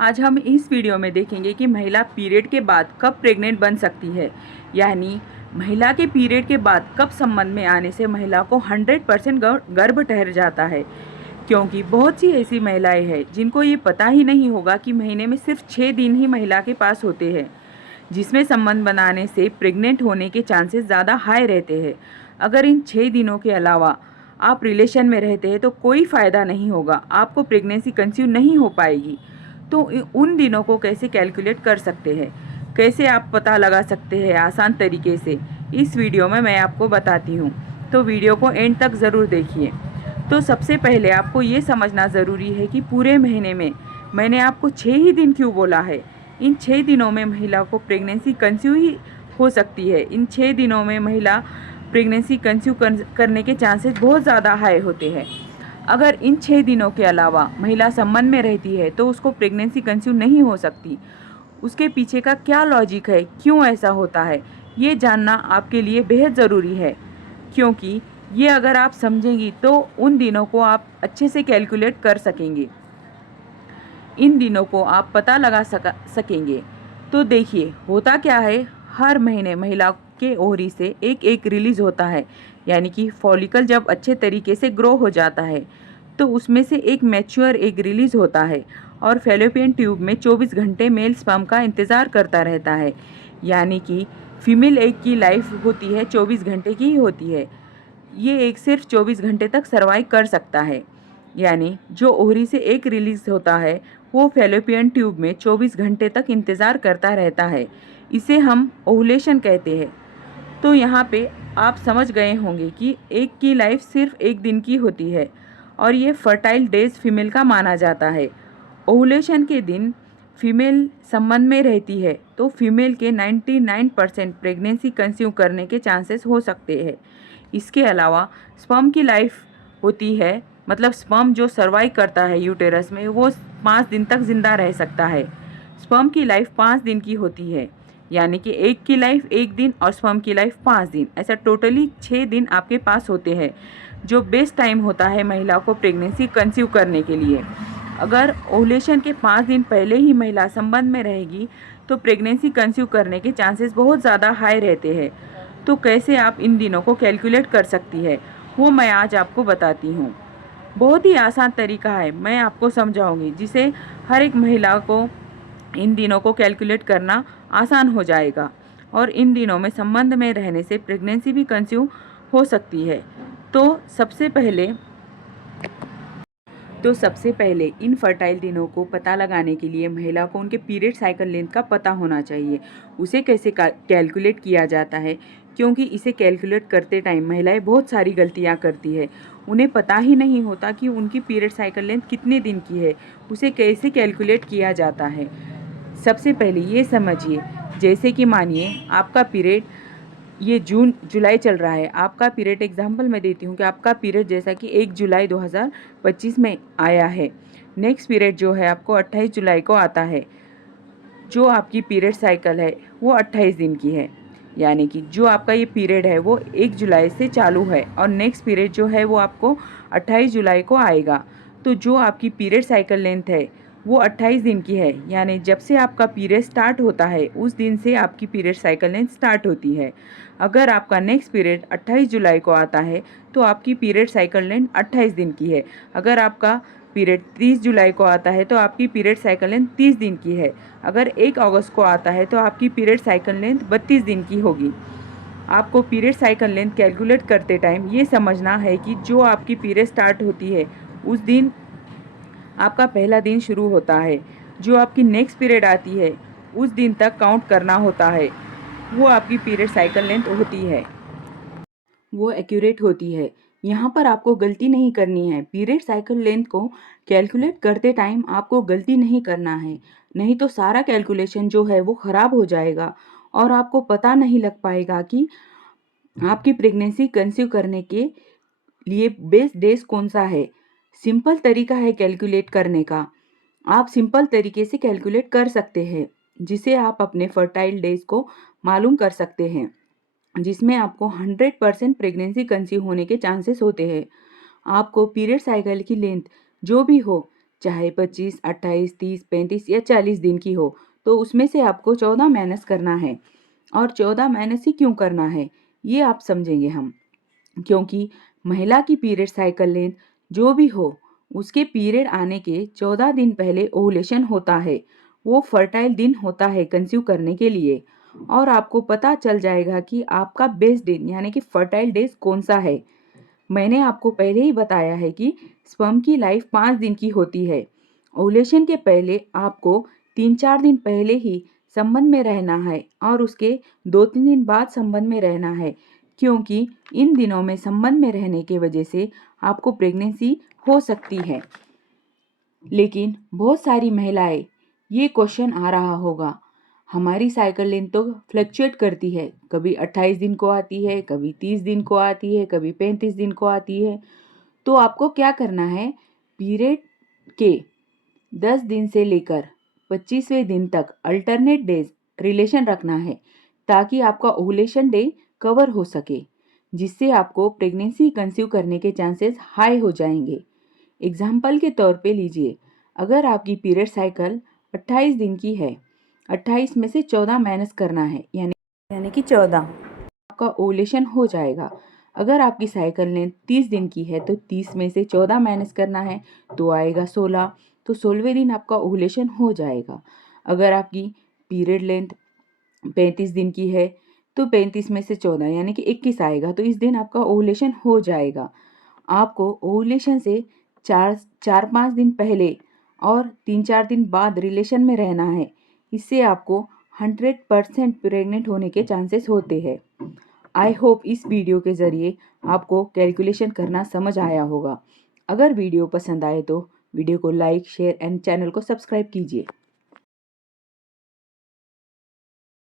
आज हम इस वीडियो में देखेंगे कि महिला पीरियड के बाद कब प्रेग्नेंट बन सकती है, यानी महिला के पीरियड के बाद कब संबंध में आने से महिला को 100% गर्भ ठहर जाता है। क्योंकि बहुत सी ऐसी महिलाएं हैं जिनको ये पता ही नहीं होगा कि महीने में सिर्फ 6 दिन ही महिला के पास होते हैं, जिसमें संबंध बनाने से प्रेग्नेंट होने के चांसेस ज़्यादा हाई रहते हैं। अगर इन 6 दिनों के अलावा आप रिलेशन में रहते हैं तो कोई फ़ायदा नहीं होगा, आपको प्रेगनेंसी कंसीव नहीं हो पाएगी। तो उन दिनों को कैसे कैलकुलेट कर सकते हैं, कैसे आप पता लगा सकते हैं आसान तरीके से, इस वीडियो में मैं आपको बताती हूँ। तो वीडियो को एंड तक ज़रूर देखिए। तो सबसे पहले आपको ये समझना ज़रूरी है कि पूरे महीने में मैंने आपको 6 ही दिन क्यों बोला है। इन 6 दिनों में महिला को प्रेगनेंसी कंसीव ही हो सकती है। इन 6 दिनों में महिला प्रेगनेंसी कंसीव करने के चांसेस बहुत ज़्यादा हाई होते हैं। अगर इन 6 दिनों के अलावा महिला संबंध में रहती है तो उसको प्रेगनेंसी कंसीव नहीं हो सकती। उसके पीछे का क्या लॉजिक है, क्यों ऐसा होता है, ये जानना आपके लिए बेहद ज़रूरी है। क्योंकि ये अगर आप समझेंगी तो उन दिनों को आप अच्छे से कैलकुलेट कर सकेंगे, इन दिनों को आप पता लगा सकेंगे। तो देखिए होता क्या है, हर महीने महिला के ओवरी से एक एक रिलीज़ होता है, यानी कि फॉलिकल जब अच्छे तरीके से ग्रो हो जाता है तो उसमें से एक मैच्योर एग रिलीज़ होता है और फैलोपियन ट्यूब में 24 घंटे मेल स्पर्म का इंतज़ार करता रहता है। यानी कि फीमेल एग की लाइफ होती है 24 घंटे की ही होती है। ये एग सिर्फ 24 घंटे तक सर्वाइव कर सकता है। यानी जो ओवरी से एक रिलीज होता है वो फैलोपियन ट्यूब में 24 घंटे तक इंतज़ार करता रहता है। इसे हम ओवुलेशन कहते हैं। तो यहाँ पे आप समझ गए होंगे कि एग की लाइफ सिर्फ एक दिन की होती है और ये फर्टाइल डेज फीमेल का माना जाता है। ओवुलेशन के दिन फीमेल संबंध में रहती है तो फीमेल के 99% प्रेगनेंसी कंसीव करने के चांसेस हो सकते हैं। इसके अलावा स्पर्म की लाइफ होती है, मतलब स्पर्म जो सर्वाइव करता है यूटेरस में वो 5 दिन तक जिंदा रह सकता है। स्पर्म की लाइफ 5 दिन की होती है, यानी कि एग की लाइफ 1 दिन और स्पर्म की लाइफ 5 दिन, ऐसा टोटली 6 दिन आपके पास होते हैं, जो बेस्ट टाइम होता है महिला को प्रेगनेंसी कंसीव करने के लिए। अगर ओवुलेशन के 5 दिन पहले ही महिला संबंध में रहेगी तो प्रेगनेंसी कंसीव करने के चांसेस बहुत ज़्यादा हाई रहते हैं। तो कैसे आप इन दिनों को कैलकुलेट कर सकती है वो मैं आज आपको बताती हूँ। बहुत ही आसान तरीका है, मैं आपको समझाऊंगी जिसे हर एक महिला को इन दिनों को कैलकुलेट करना आसान हो जाएगा और इन दिनों में संबंध में रहने से प्रेगनेंसी भी कंसीव हो सकती है। तो सबसे पहले इन फर्टाइल दिनों को पता लगाने के लिए महिला को उनके पीरियड साइकिल लेंथ का पता होना चाहिए। उसे कैसे कैलकुलेट किया जाता है, क्योंकि इसे कैलकुलेट करते टाइम महिलाएं बहुत सारी गलतियां करती है। उन्हें पता ही नहीं होता कि उनकी पीरियड साइकिल लेंथ कितने दिन की है, उसे कैसे कैलकुलेट किया जाता है। सबसे पहले ये समझिए, जैसे कि मानिए आपका पीरियड ये जून जुलाई चल रहा है, आपका पीरियड एग्जाम्पल मैं देती हूँ कि आपका पीरियड जैसा कि 1 जुलाई 2025 में आया है। नेक्स्ट पीरियड जो है आपको 28 जुलाई को आता है। जो आपकी पीरियड साइकिल है वो 28 दिन की है, यानी कि जो आपका ये पीरियड है वो 1 जुलाई से चालू है और नेक्स्ट पीरियड जो है वो आपको 28 जुलाई को आएगा। तो जो आपकी पीरियड साइकिल लेंथ है वो 28 दिन की है, यानी जब से आपका पीरियड स्टार्ट होता है उस दिन से आपकी पीरियड साइकिल लेंथ स्टार्ट होती है। अगर आपका नेक्स्ट पीरियड 28 जुलाई को आता है तो आपकी पीरियड साइकिल लेंथ 28 दिन की है। अगर आपका पीरियड 30 जुलाई को आता है तो आपकी पीरियड साइकिल लेंथ 30 दिन की है। अगर 1 अगस्त को आता है तो आपकी पीरियड साइकिल लेंथ 32 दिन की होगी। आपको पीरियड साइकिल लेंथ कैलकुलेट करते टाइम ये समझना है कि जो आपकी पीरियड स्टार्ट होती है उस दिन आपका पहला दिन शुरू होता है। जो आपकी नेक्स्ट पीरियड आती है उस दिन तक काउंट करना होता है, वो आपकी पीरियड साइकिल लेंथ होती है, वो एक्यूरेट होती है। यहाँ पर आपको गलती नहीं करनी है। पीरियड साइकिल लेंथ को कैलकुलेट करते टाइम आपको गलती नहीं करना है, नहीं तो सारा कैलकुलेशन जो है वो ख़राब हो जाएगा और आपको पता नहीं लग पाएगा कि आपकी प्रेगनेंसी कंसीव करने के लिए बेस्ट डेज कौन सा है। सिंपल तरीका है कैलकुलेट करने का, आप सिंपल तरीके से कैलकुलेट कर सकते हैं जिसे आप अपने फर्टाइल डेज को मालूम कर सकते हैं, जिसमें आपको 100% प्रेगनेंसी कंसीव होने के चांसेस होते हैं। आपको पीरियड साइकिल की लेंथ जो भी हो चाहे 25, 28, 30, 35 या 40 दिन की हो, तो उसमें से आपको 14 माइनस करना है। और 14 माइनस ही क्यों करना है, ये आप समझेंगे हम। क्योंकि महिला की पीरियड साइकिल लेंथ जो भी हो, उसके पीरियड आने के 14 दिन पहले ओवुलेशन होता है। वो फर्टाइल दिन होता है कंसीव करने के लिए। और आपको पता चल जाएगा कि आपका बेस्ट दिन यानी कि फर्टाइल डेज कौन सा है। मैंने आपको पहले ही बताया है कि स्पर्म की लाइफ 5 दिन की होती है। ओवुलेशन के पहले आपको 3-4 दिन पहले ही संबंध में रहना है और उसके 2-3 दिन बाद संबंध में रहना है, क्योंकि इन दिनों में संबंध में रहने के वजह से आपको प्रेगनेंसी हो सकती है। लेकिन बहुत सारी महिलाएं, ये क्वेश्चन आ रहा होगा, हमारी साइकिल लेंथ तो फ्लक्चुएट करती है, कभी 28 दिन को आती है, कभी 30 दिन को आती है, कभी 35 दिन को आती है। तो आपको क्या करना है, पीरियड के 10 दिन से लेकर 25वें दिन तक अल्टरनेट डेज रिलेशन रखना है, ताकि आपका ओवुलेशन डे कवर हो सके, जिससे आपको प्रेगनेंसी कंसीव करने के चांसेस हाई हो जाएंगे। एग्जाम्पल के तौर पे लीजिए, अगर आपकी पीरियड साइकिल 28 दिन की है, 28 में से 14 माइनस करना है, यानी कि 14, आपका ओवुलेशन हो जाएगा। अगर आपकी साइकिल लेंथ 30 दिन की है तो 30 में से 14 माइनस करना है तो आएगा 16, तो 16वें दिन आपका ओवुलेशन हो जाएगा। अगर आपकी पीरियड लेंथ 35 दिन की है तो 35 में से 14 यानी कि 21 आएगा, तो इस दिन आपका ओवुलेशन हो जाएगा। आपको ओवुलेशन से 4-5 दिन पहले और 3-4 दिन बाद रिलेशन में रहना है। इससे आपको 100% प्रेग्नेंट होने के चांसेस होते हैं। आई होप इस वीडियो के ज़रिए आपको कैलकुलेशन करना समझ आया होगा। अगर वीडियो पसंद आए तो वीडियो को लाइक, शेयर एंड चैनल को सब्सक्राइब कीजिए।